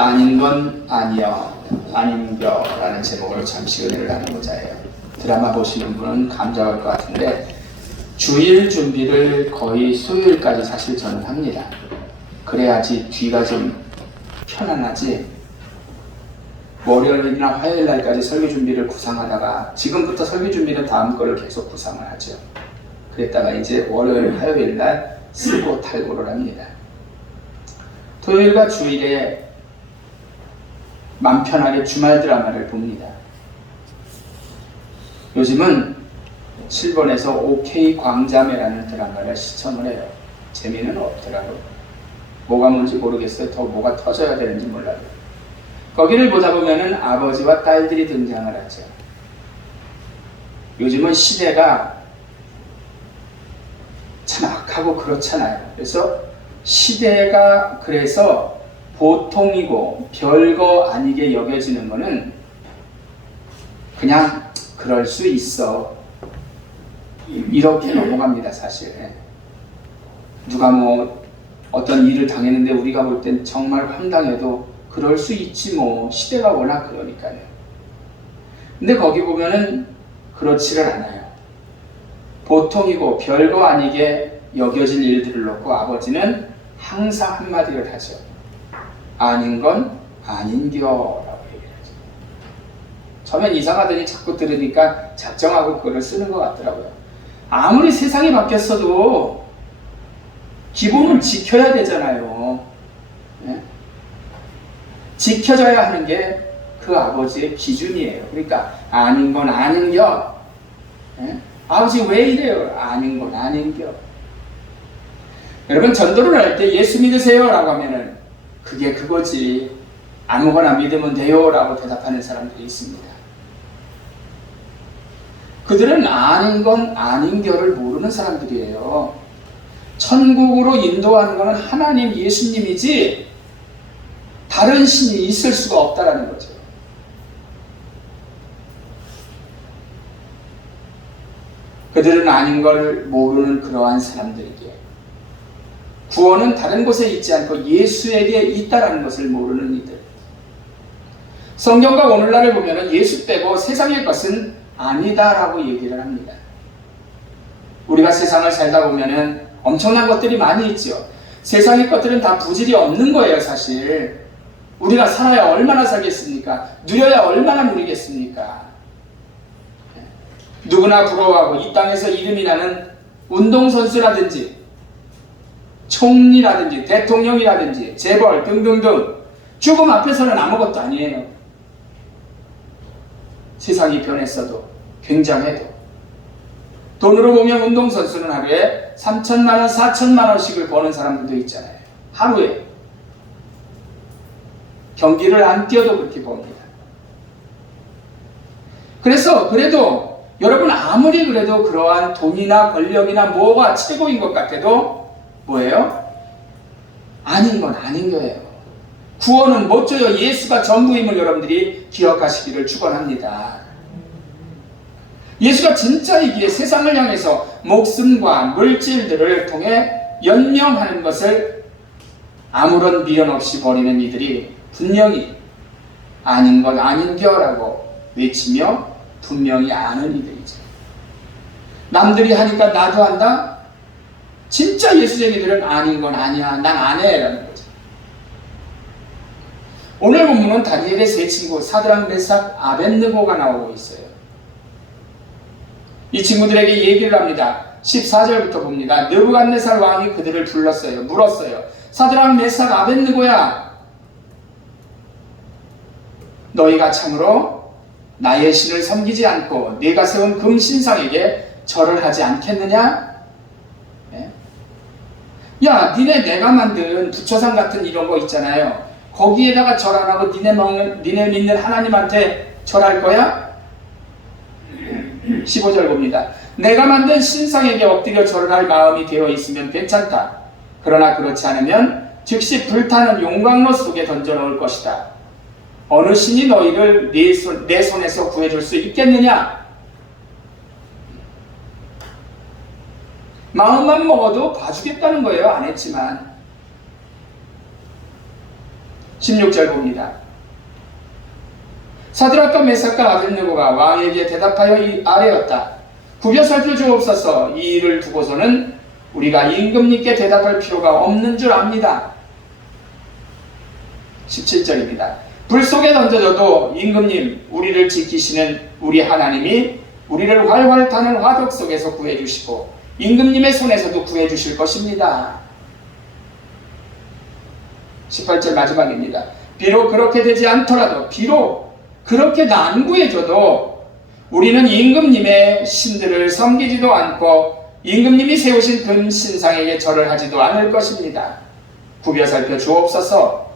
아닌 건 아니여, 아닌겨라는 제목으로 잠시 은혜를 나누고자 해요. 드라마 보시는 분은 감사할 것 같은데 주일 준비를 거의 수요일까지 사실 저는 합니다. 그래야지 뒤가 좀 편안하지. 월요일이나 화요일날까지 설교 준비를 구상하다가 지금부터 설교 준비는 다음 거를 계속 구상을 하죠. 그랬다가 이제 월요일, 화요일날 쓰고 탈고를 합니다. 토요일과 주일에 맘 편하게 주말 드라마를 봅니다. 요즘은 7번에서 OK 광자매라는 드라마를 시청을 해요. 재미는 없더라고요. 뭐가 뭔지 모르겠어요. 더 뭐가 터져야 되는지 몰라요. 거기를 보다 보면은 아버지와 딸들이 등장을 하죠. 요즘은 시대가 참 악하고 그렇잖아요. 그래서 시대가 그래서 보통이고 별거 아니게 여겨지는 거는 그냥 그럴 수 있어 이렇게 넘어갑니다. 사실 누가 뭐 어떤 일을 당했는데 우리가 볼 땐 정말 황당해도 그럴 수 있지 뭐, 시대가 워낙 그러니까요. 근데 거기 보면은 그렇지를 않아요. 보통이고 별거 아니게 여겨질 일들을 놓고 아버지는 항상 한마디를 하죠. 아닌 건 아닌겨 라고 얘기를 하죠. 처음엔 이상하더니 자꾸 들으니까 작정하고 그거를 쓰는 것 같더라고요. 아무리 세상이 바뀌었어도 기본은 지켜야 되잖아요. 네? 지켜져야 하는 게 그 아버지의 기준이에요. 그러니까 아닌 건 아닌겨. 네? 아버지 왜 이래요? 아닌 건 아닌겨. 여러분 전도를 할 때 예수 믿으세요 라고 하면은 그게 그거지, 아무거나 믿으면 돼요 라고 대답하는 사람들이 있습니다. 그들은 아닌 건 아닌겨를 모르는 사람들이에요. 천국으로 인도하는 것은 하나님 예수님이지 다른 신이 있을 수가 없다라는 거죠. 그들은 아닌 걸 모르는 그러한 사람들에게 구원은 다른 곳에 있지 않고 예수에게 있다라는 것을 모르는 이들. 성경과 오늘날을 보면 예수 빼고 세상의 것은 아니다라고 얘기를 합니다. 우리가 세상을 살다 보면 엄청난 것들이 많이 있죠. 세상의 것들은 다 부질이 없는 거예요. 사실 우리가 살아야 얼마나 살겠습니까? 누려야 얼마나 누리겠습니까? 누구나 부러워하고 이 땅에서 이름이 나는 운동선수라든지 총리라든지 대통령이라든지 재벌 등등등 죽음 앞에서는 아무것도 아니에요. 세상이 변했어도 굉장해도. 돈으로 보면 운동선수는 하루에 3천만 원, 4천만 원씩을 버는 사람들도 있잖아요. 하루에. 경기를 안 뛰어도 그렇게 봅니다. 그래서 그래도 여러분 아무리 그래도 그러한 돈이나 권력이나 뭐가 최고인 것 같아도 뭐예요? 아닌 건 아닌 거예요. 구원은 못 줘요. 예수가 전부임을 여러분들이 기억하시기를 축원합니다. 예수가 진짜이기에 세상을 향해서 목숨과 물질들을 통해 연명하는 것을 아무런 미련 없이 버리는 이들이 분명히 아닌 건 아닌겨라고 외치며 분명히 아는 이들이죠. 남들이 하니까 나도 한다? 진짜 예수쟁이들은 아닌 건 아니야, 난 안 해 라는 거죠. 오늘 본문은 다니엘의 세 친구 사드락, 메삭, 아벳느고가 나오고 있어요. 이 친구들에게 얘기를 합니다. 14절부터 봅니다. 느부갓네살 왕이 그들을 불렀어요. 물었어요. 사드락, 메삭, 아벳느고야, 너희가 참으로 나의 신을 섬기지 않고 네가 세운 금신상에게 절을 하지 않겠느냐? 네? 야, 니네 내가 만든 부처상 같은 이런 거 있잖아요. 거기에다가 절 안 하고 니네 믿는 하나님한테 절할 거야? 15절 봅니다. 내가 만든 신상에게 엎드려 절을 할 마음이 되어 있으면 괜찮다. 그러나 그렇지 않으면 즉시 불타는 용광로 속에 던져 놓을 것이다. 어느 신이 너희를 내 손에서 구해줄 수 있겠느냐? 마음만 먹어도 봐주겠다는 거예요. 안 했지만. 16절 봅니다. 사드락과 메삭과 아벳느고가 왕에게 대답하여 아뢰었다. 구벼 살펴주옵소서. 이 일을 두고서는 우리가 임금님께 대답할 필요가 없는 줄 압니다. 17절입니다. 불 속에 던져져도 임금님, 우리를 지키시는 우리 하나님이 우리를 활활 타는 화덕 속에서 구해주시고 임금님의 손에서도 구해주실 것입니다. 18절 마지막입니다. 비록 그렇게 되지 않더라도, 비록 그렇게 난구해줘도 우리는 임금님의 신들을 섬기지도 않고 임금님이 세우신 금 신상에게 절을 하지도 않을 것입니다. 구벼 살펴 주옵소서.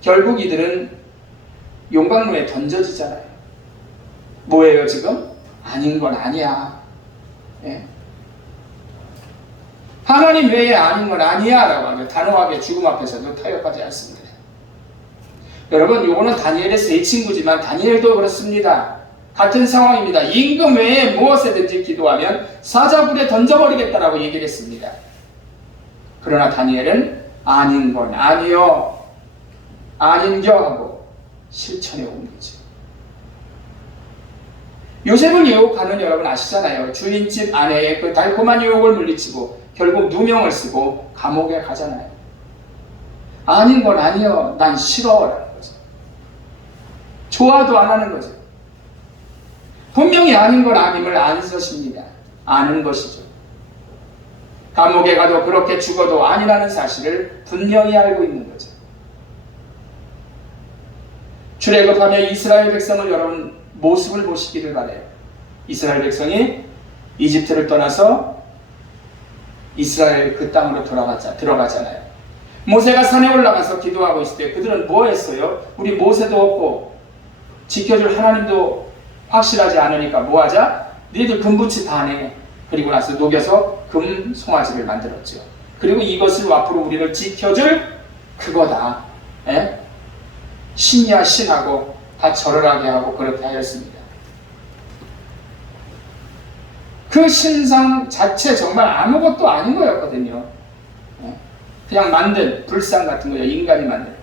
결국 이들은 용광로에 던져지잖아요. 뭐예요 지금? 아닌 건 아니야. 예? 하나님 외에 아닌 건 아니야 라고 하면 단호하게 죽음 앞에서도 타협하지 않습니다. 여러분, 요거는 다니엘의 세 친구지만 다니엘도 그렇습니다. 같은 상황입니다. 임금 외에 무엇이든지 기도하면 사자굴에 던져버리겠다라고 얘기를 했습니다. 그러나 다니엘은 아닌 건 아니요, 아닌겨 하고 실천해 온 거죠. 요셉을 유혹하는 여러분 아시잖아요. 주인집 아내의 그 달콤한 유혹을 물리치고 결국 누명을 쓰고 감옥에 가잖아요. 아닌 건 아니요, 난 싫어라는 거죠. 좋아도 안 하는 거죠. 분명히 아닌 건 아님을 아는 것입니다. 아는 것이죠. 감옥에 가도 그렇게 죽어도 아니라는 사실을 분명히 알고 있는 거죠. 출애굽하며 이스라엘 백성을 여러분 모습을 보시기를 바라요. 이스라엘 백성이 이집트를 떠나서 이스라엘 그 땅으로 들어가잖아요. 모세가 산에 올라가서 기도하고 있을 때 그들은 뭐 했어요? 우리 모세도 없고 지켜줄 하나님도 확실하지 않으니까 뭐 하자? 너희들 금붙이 다 내. 그리고 나서 녹여서 금 송아지를 만들었죠. 그리고 이것을 앞으로 우리를 지켜줄 그거다. 에? 신이야 신하고 다 절을 하게 하고 그렇게 하였습니다. 그 신상 자체 정말 아무것도 아닌 거였거든요. 그냥 만든 불상 같은 거예요. 인간이 만든.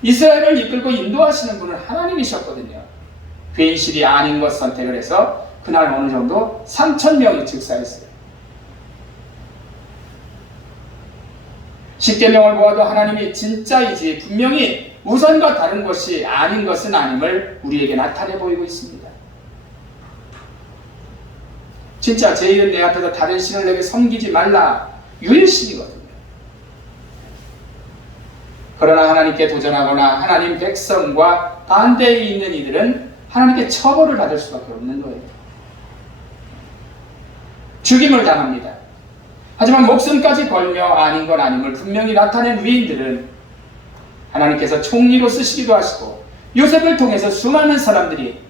이스라엘을 이끌고 인도하시는 분은 하나님이셨거든요. 괜시리 아닌 것 선택을 해서 그날 어느 정도 3,000명이 즉사했어요. 십계명을 보아도 하나님이 진짜이지 분명히 우선과 다른 것이 아닌 것은 아님을 우리에게 나타내 보이고 있습니다. 진짜 제 일은 내 앞에서 다른 신을 내게 섬기지 말라. 유일신이거든요. 그러나 하나님께 도전하거나 하나님 백성과 반대에 있는 이들은 하나님께 처벌을 받을 수밖에 없는 거예요. 죽임을 당합니다. 하지만 목숨까지 걸며 아닌 건 아님을 분명히 나타낸 위인들은 하나님께서 총리로 쓰시기도 하시고 요셉을 통해서 수많은 사람들이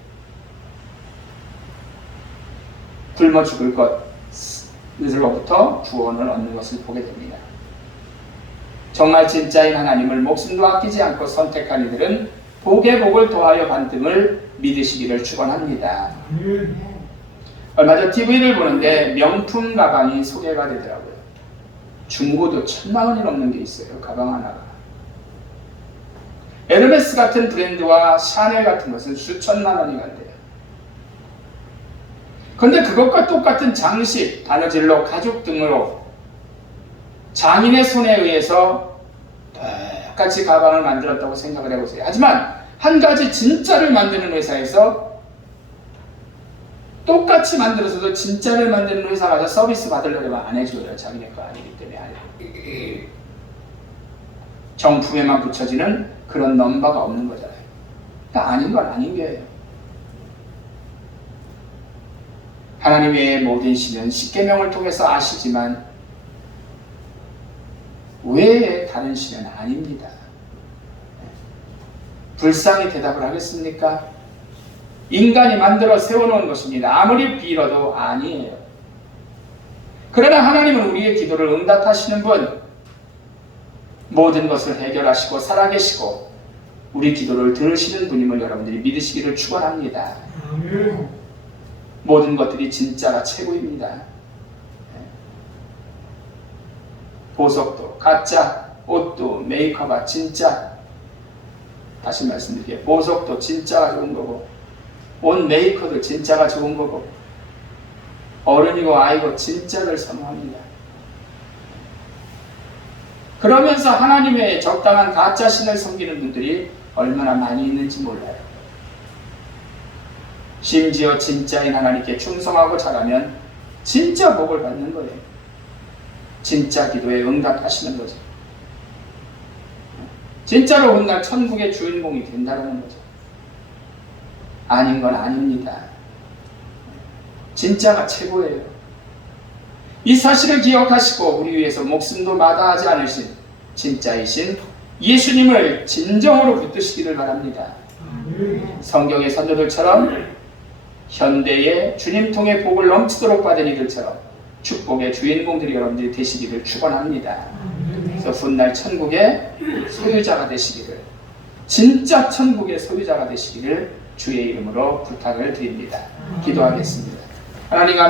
굶어 죽을 것으로부터 구원을 얻는 것을 보게 됩니다. 정말 진짜인 하나님을 목숨도 아끼지 않고 선택한 이들은 복에 복을 더하여 받음을 믿으시기를 축원합니다. 얼마 전 TV를 보는데 명품 가방이 소개가 되더라고요. 중고도 1,000,000원이 넘는 게 있어요. 가방 하나가. 에르메스 같은 브랜드와 샤넬 같은 것은 수천만 원이 간대요. 그런데 그것과 똑같은 장식, 바느질로, 가죽 등으로 장인의 손에 의해서 똑같이 가방을 만들었다고 생각을 해보세요. 하지만 한 가지 진짜를 만드는 회사에서 똑같이 만들어서도 진짜를 만드는 회사 가서 서비스 받으려면 안 해줘요. 자기네 거 아니기 때문에 안 해요. 정품에만 붙여지는 그런 넘버가 없는 거잖아요. 그러니까 아닌 건 아닌 거예요. 하나님 외의 모든 신은 십계명을 통해서 아시지만 외의 다른 신은 아닙니다. 불쌍히 대답을 하겠습니까? 인간이 만들어 세워놓은 것입니다. 아무리 빌어도 아니에요. 그러나 하나님은 우리의 기도를 응답하시는 분, 모든 것을 해결하시고 살아계시고 우리 기도를 들으시는 분임을 여러분들이 믿으시기를 축원합니다. 모든 것들이 진짜가 최고입니다. 보석도 가짜, 옷도 메이크업가 진짜. 다시 말씀드릴게요. 보석도 진짜가 좋은 거고, 옷 메이커도 진짜가 좋은 거고, 어른이고 아이고 진짜를 선호합니다. 그러면서 하나님의 적당한 가짜 신을 섬기는 분들이 얼마나 많이 있는지 몰라요. 심지어 진짜인 하나님께 충성하고 자라면 진짜 복을 받는 거예요. 진짜 기도에 응답하시는 거죠. 진짜로 훗날 천국의 주인공이 된다는 거죠. 아닌 건 아닙니다. 진짜가 최고예요. 이 사실을 기억하시고 우리 위해서 목숨도 마다하지 않으신 진짜이신 예수님을 진정으로 붙드시기를 바랍니다. 성경의 선조들처럼 현대의 주님 통해 복을 넘치도록 받은 이들처럼 축복의 주인공들이 여러분들이 되시기를 축원합니다. 그래서 훗날 천국의 소유자가 되시기를, 진짜 천국의 소유자가 되시기를 주의 이름으로 부탁을 드립니다. 기도하겠습니다. 하나님 감사합니다.